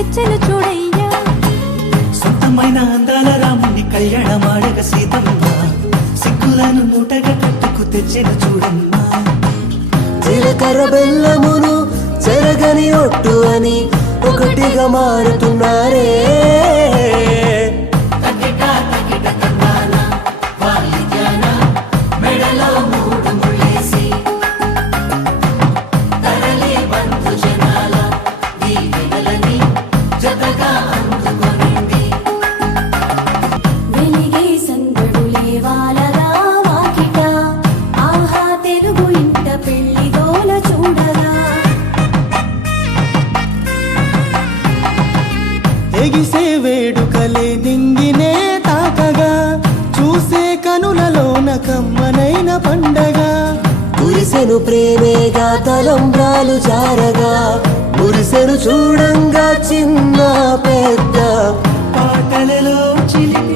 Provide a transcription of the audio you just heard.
తెచ్చెను చూడయ్యా. సొంతమైన అందాల రాముని కళ్యాణమాడగ సీతమ్మ సిగ్గులను మూటగా కట్టుకు తెచ్చెను చూడమ్మా. జీలకర్ర బెల్లమును చెరగని ఒట్టు అని ఒకటిగా మారుతున్నారే. వెలిగే సందడులే వాలగా వాకిట, ఆహా తెలుగు ఇంట పెళ్లి గోల చూడగా. ఎగిసే వేడుకలే దింగినే తాకగా, చూసే కనులలోన కమ్మనైన పండగ. కురిసెను ప్రేమేగా తలంబ్రాలు జారగా, మురిసెను చూడంగా చిన్న పెద్ద పాటలలో చిలిపి